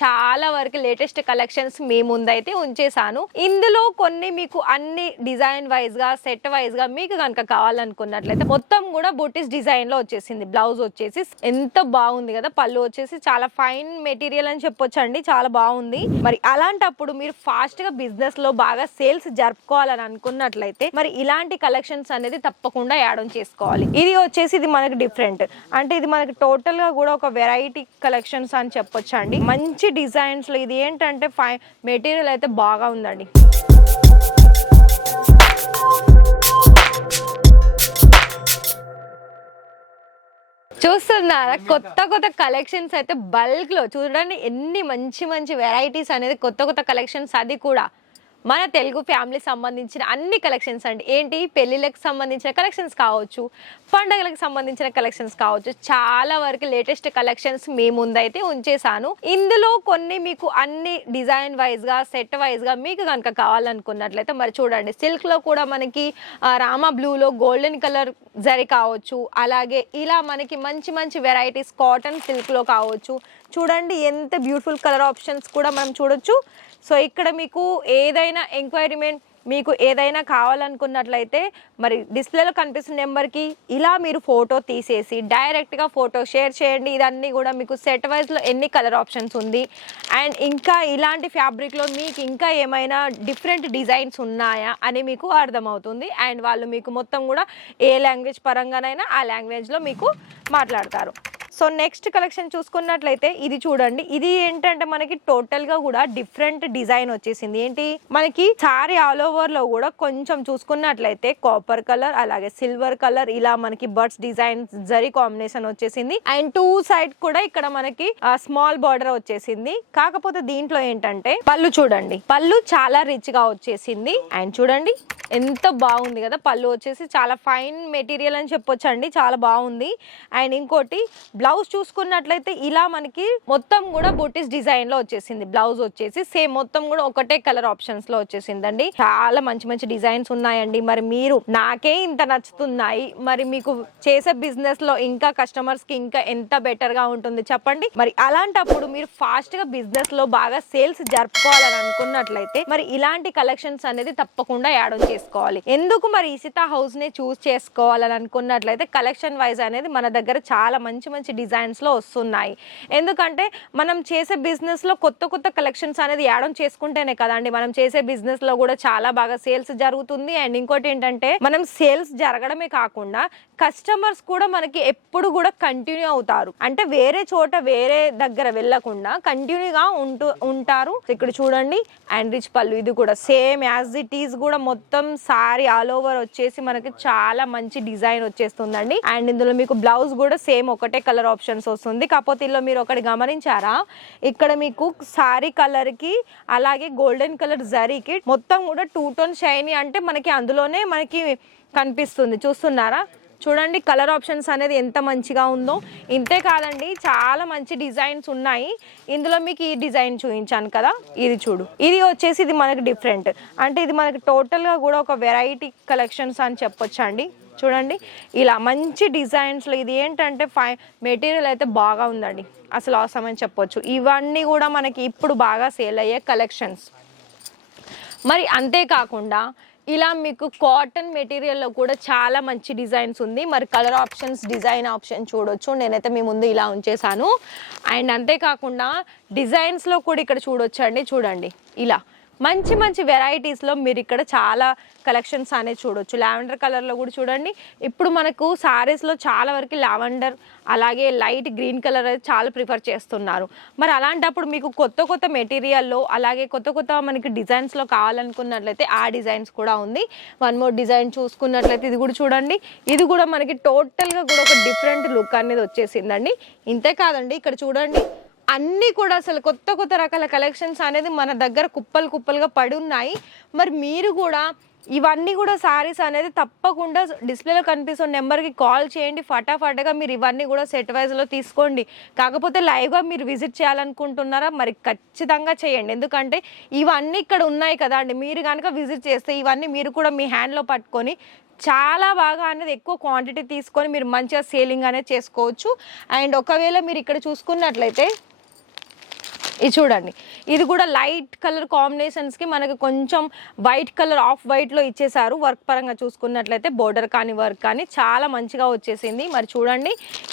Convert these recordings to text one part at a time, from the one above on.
చాలా వరకు latest collections మీ ముందైతే ఉంచేసాను. ఇందులో కొన్ని మీకు అన్ని డిజైన్ వైజ్ గా సెట్ వైజ్ గా మీకు కనుక కావాలనుకున్నట్లయితే మొత్తం కూడా బుటీస్ డిజైన్ లో వచ్చేసింది. బ్లౌజ్ వచ్చేసి ఎంత బాగుంది కదా, పళ్ళు వచ్చేసి చాలా ఫైన్ మెటీరియల్ అని చెప్పొచ్చు అండి, చాలా బాగుంది. మరి అలాంటప్పుడు మీరు ఫాస్ట్ గా బిజినెస్ లో బాగా సేల్స్ జరుపుకోవాలని అనుకున్నట్లయితే మరి ఇలాంటి కలెక్షన్స్ అనేది తప్పకుండా యాడ్ ఆన్ చేసుకోవాలి. ఇది వచ్చేసి ఇది మనకి డిఫరెంట్, అంటే ఇది మనకి టోటల్ గా కూడా ఒక వెరైటీ కలెక్షన్స్ అని చెప్పొచ్చు అండి. మంచి డిజైన్స్ లో ఇది ఏంటంటే మెటీరియల్ అయితే బాగా ఉందండి. చూస్తున్నారా కొత్త కొత్త కలెక్షన్స్ అయితే బల్క్ లో చూడండి, ఎన్ని మంచి మంచి వెరైటీస్ అనేది కొత్త కొత్త కలెక్షన్స్, అది కూడా మన తెలుగు ఫ్యామిలీ సంబంధించిన అన్ని కలెక్షన్స్ అండి. ఏంటి, పెళ్ళిళ్ళకి సంబంధించిన కలెక్షన్స్ కావచ్చు, పండుగలకు సంబంధించిన కలెక్షన్స్ కావచ్చు, చాలా వరకు లేటెస్ట్ కలెక్షన్స్ మీ ముందైతే ఉంచేసాను. ఇందులో కొన్ని మీకు అన్ని డిజైన్ వైజ్ గా సెట్ వైజ్ గా మీకు కనుక కావాలనుకున్నట్లయితే మరి చూడండి, సిల్క్ లో కూడా మనకి రామా బ్లూలో గోల్డెన్ కలర్ జరీ కావచ్చు, అలాగే ఇలా మనకి మంచి మంచి వెరైటీస్ కాటన్ సిల్క్ లో కావచ్చు. చూడండి ఎంత బ్యూటిఫుల్ కలర్ ఆప్షన్స్ కూడా మనం చూడొచ్చు. సో ఇక్కడ మీకు ఏదైనా ఎంక్వైరీమెంట్ మీకు ఏదైనా కావాలనుకున్నట్లయితే మరి డిస్ప్లేలో కనిపిస్తున్న నెంబర్కి ఇలా మీరు ఫోటో తీసేసి డైరెక్ట్గా ఫోటో షేర్ చేయండి. ఇదన్నీ కూడా మీకు సెట్ వైజ్లో ఎన్ని కలర్ ఆప్షన్స్ ఉంది, అండ్ ఇంకా ఇలాంటి ఫ్యాబ్రిక్లో మీకు ఇంకా ఏమైనా డిఫరెంట్ డిజైన్స్ ఉన్నాయా అని మీకు అర్థమవుతుంది. అండ్ వాళ్ళు మీకు మొత్తం కూడా ఏ లాంగ్వేజ్ పరంగానైనా ఆ లాంగ్వేజ్లో మీకు మాట్లాడతారు. సో నెక్స్ట్ కలెక్షన్ చూసుకున్నట్లయితే ఇది చూడండి, ఇది ఏంటంటే మనకి టోటల్ గా కూడా డిఫరెంట్ డిజైన్ వచ్చేసింది. ఏంటి, మనకి సారీ ఆల్ ఓవర్ లో కూడా కొంచెం చూసుకున్నట్లయితే కాపర్ కలర్ అలాగే సిల్వర్ కలర్ ఇలా మనకి బర్డ్స్ డిజైన్ జరీ కాంబినేషన్ వచ్చేసింది. అండ్ టూ సైడ్ కూడా ఇక్కడ మనకి స్మాల్ బార్డర్ వచ్చేసింది. కాకపోతే దీంట్లో ఏంటంటే పళ్ళు చూడండి, పళ్ళు చాలా రిచ్ గా వచ్చేసింది. అండ్ చూడండి ఎంత బాగుంది కదా, పళ్ళు వచ్చేసి చాలా ఫైన్ మెటీరియల్ అని చెప్పొచ్చు అండి, చాలా బాగుంది. అండ్ ఇంకోటి బ్లౌజ్ చూసుకున్నట్లయితే ఇలా మనకి మొత్తం కూడా బుటీస్ డిజైన్ లో వచ్చేసింది. బ్లౌజ్ వచ్చేసి సేమ్ మొత్తం కూడా ఒకటే కలర్ ఆప్షన్స్ లో వచ్చేసిందండి. చాలా మంచి మంచి డిజైన్స్ ఉన్నాయండి. మరి మీరు నాకే ఇంత నచ్చుతున్నాయి, మరి మీకు చేసే బిజినెస్ లో ఇంకా కస్టమర్స్ కి ఇంకా ఎంత బెటర్ గా ఉంటుంది చెప్పండి. మరి అలాంటప్పుడు మీరు ఫాస్ట్ గా బిజినెస్ లో బాగా సేల్స్ జరుపుకోవాలని అనుకున్నట్లయితే మరి ఇలాంటి కలెక్షన్స్ అనేది తప్పకుండా యాడ్ ఆన్ చేసుకోవాలి. ఎందుకు మరి ఇషితా హౌస్ ని చూస్ చేసుకోవాలని అనుకున్నట్లయితే కలెక్షన్ వైజ్ అనేది మన దగ్గర చాలా మంచి మంచి డిజైన్స్ లో వస్తున్నాయి. ఎందుకంటే మనం చేసే బిజినెస్ లో కొత్త కొత్త కలెక్షన్స్ అనేది యాడ్ ఆన్ చేసుకుంటేనే కదండి మనం చేసే బిజినెస్ లో కూడా చాలా బాగా సేల్స్ జరుగుతుంది. అండ్ ఇంకోటి ఏంటంటే మనం సేల్స్ జరగడమే కాకుండా కస్టమర్స్ కూడా మనకి ఎప్పుడు కూడా కంటిన్యూ అవుతారు, అంటే వేరే చోట వేరే దగ్గర వెళ్ళకుండా కంటిన్యూగా ఉంటారు. ఇక్కడ చూడండి, అండ్ రిచ్ పళ్ళు, ఇది కూడా సేమ్ యాజ్ ఇట్ ఈస్ కూడా మొత్తం సారీ ఆల్ ఓవర్ వచ్చేసి మనకి చాలా మంచి డిజైన్ వచ్చేస్తుందండి. అండ్ ఇందులో మీకు బ్లౌజ్ కూడా సేమ్ ఒకటే కలర్ ఆప్షన్స్ వస్తుంది. కాకపోతే ఇందులో మీరు ఒకటి గమనించారా, ఇక్కడ మీకు సారీ కలర్ కి అలాగే గోల్డెన్ కలర్ జరీకి మొత్తం కూడా టూ టోన్ షైనీ అంటే మనకి అందులోనే మనకి కనిపిస్తుంది. చూస్తున్నారా, చూడండి కలర్ ఆప్షన్స్ అనేది ఎంత మంచిగా ఉందో. ఇంతే కాదండి, చాలా మంచి డిజైన్స్ ఉన్నాయి. ఇందులో మీకు ఈ డిజైన్ చూపించాను కదా, ఇది చూడు, ఇది వచ్చేసి ఇది మనకి డిఫరెంట్, అంటే ఇది మనకి టోటల్గా కూడా ఒక వెరైటీ కలెక్షన్స్ అని చెప్పొచ్చు అండి. చూడండి ఇలా మంచి డిజైన్స్లో ఇది ఏంటంటే మెటీరియల్ అయితే బాగా ఉందండి, అసలు అవసరం అని చెప్పొచ్చు. ఇవన్నీ కూడా మనకి ఇప్పుడు బాగా సేల్ అయ్యే కలెక్షన్స్. మరి అంతేకాకుండా ఇలా మీకు కాటన్ మెటీరియల్లో కూడా చాలా మంచి డిజైన్స్ ఉంది. మరి కలర్ ఆప్షన్స్ డిజైన్ ఆప్షన్ చూడొచ్చు, నేనైతే మీ ముందు ఇలా ఉంచేసాను. అండ్ అంతేకాకుండా డిజైన్స్లో కూడా ఇక్కడ చూడొచ్చు అండి. చూడండి ఇలా మంచి మంచి వెరైటీస్లో మీరు ఇక్కడ చాలా కలెక్షన్స్ అనేది చూడొచ్చు. లావెండర్ కలర్లో కూడా చూడండి, ఇప్పుడు మనకు సారీస్లో చాలా వరకు లావెండర్ అలాగే లైట్ గ్రీన్ కలర్ అయితే చాలా ప్రిఫర్ చేస్తున్నారు. మరి అలాంటప్పుడు మీకు కొత్త కొత్త మెటీరియల్లో అలాగే కొత్త కొత్త మనకి డిజైన్స్లో కావాలనుకున్నట్లయితే ఆ డిజైన్స్ కూడా ఉంది. వన్ మోర్ డిజైన్ చూసుకున్నట్లయితే ఇది కూడా చూడండి, ఇది కూడా మనకి టోటల్గా కూడా ఒక డిఫరెంట్ లుక్ అనేది వచ్చేసిందండి. ఇంతే కాదండి, ఇక్కడ చూడండి అన్నీ కూడా అసలు కొత్త కొత్త రకాల కలెక్షన్స్ అనేది మన దగ్గర కుప్పలు కుప్పలుగా పడి ఉన్నాయి. మరి మీరు కూడా ఇవన్నీ కూడా సారీస్ అనేది తప్పకుండా డిస్ప్లేలో కనిపిస్తున్న నెంబర్కి కాల్ చేయండి. ఫటాఫటగా మీరు ఇవన్నీ కూడా సెట్ వైజ్లో తీసుకోండి. కాకపోతే లైవ్గా మీరు విజిట్ చేయాలనుకుంటున్నారా, మరి ఖచ్చితంగా చేయండి. ఎందుకంటే ఇవన్నీ ఇక్కడ ఉన్నాయి కదా అండి, మీరు కనుక విజిట్ చేస్తే ఇవన్నీ మీరు కూడా మీ హ్యాండ్లో పట్టుకొని చాలా బాగా అనేది ఎక్కువ క్వాంటిటీ తీసుకొని మీరు మంచిగా సేలింగ్ అనేది చేసుకోవచ్చు. అండ్ ఒకవేళ మీరు ఇక్కడ చూసుకున్నట్లయితే ఇది చూడండి, ఇది కూడా లైట్ కలర్ కాంబినేషన్స్కి మనకి కొంచెం వైట్ కలర్ ఆఫ్ వైట్లో ఇచ్చేసారు. వర్క్ పరంగా చూసుకున్నట్లయితే బోర్డర్ కానీ వర్క్ కానీ చాలా మంచిగా వచ్చేసింది. మరి చూడండి,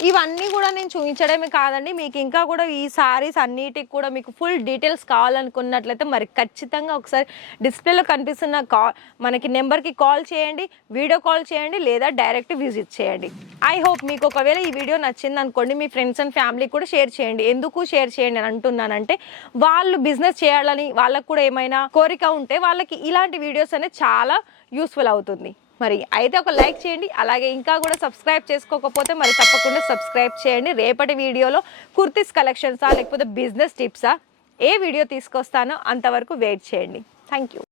ఇవన్నీ కూడా నేను చూపించడమే కాదండి, మీకు ఇంకా కూడా ఈ సారీస్ అన్నిటికి కూడా మీకు ఫుల్ డీటెయిల్స్ కావాలనుకున్నట్లయితే మరి ఖచ్చితంగా ఒకసారి డిస్ప్లేలో కనిపిస్తున్న మనకి నెంబర్కి కాల్ చేయండి, వీడియో కాల్ చేయండి, లేదా డైరెక్ట్ విజిట్ చేయండి. ఐ హోప్ మీకు ఒకవేళ ఈ వీడియో నచ్చింది అనుకోండి, మీ ఫ్రెండ్స్ అండ్ ఫ్యామిలీ కూడా షేర్ చేయండి. ఎందుకు షేర్ చేయండి అని అంటున్నానంటే, వాళ్ళు బిజినెస్ చేయాలని వాళ్ళకు కూడా ఏమైనా కోరిక ఉంటే వాళ్ళకి ఇలాంటి వీడియోస్ అనేది చాలా యూస్ఫుల్ అవుతుంది. మరి అయితే ఒక లైక్ చేయండి, అలాగే ఇంకా కూడా సబ్స్క్రైబ్ చేసుకోకపోతే మరి తప్పకుండా సబ్స్క్రైబ్ చేయండి. రేపటి వీడియోలో కుర్తీస్ కలెక్షన్సా లేకపోతే బిజినెస్ టిప్సా ఏ వీడియో తీసుకొస్తానో అంతవరకు వెయిట్ చేయండి. Thank you.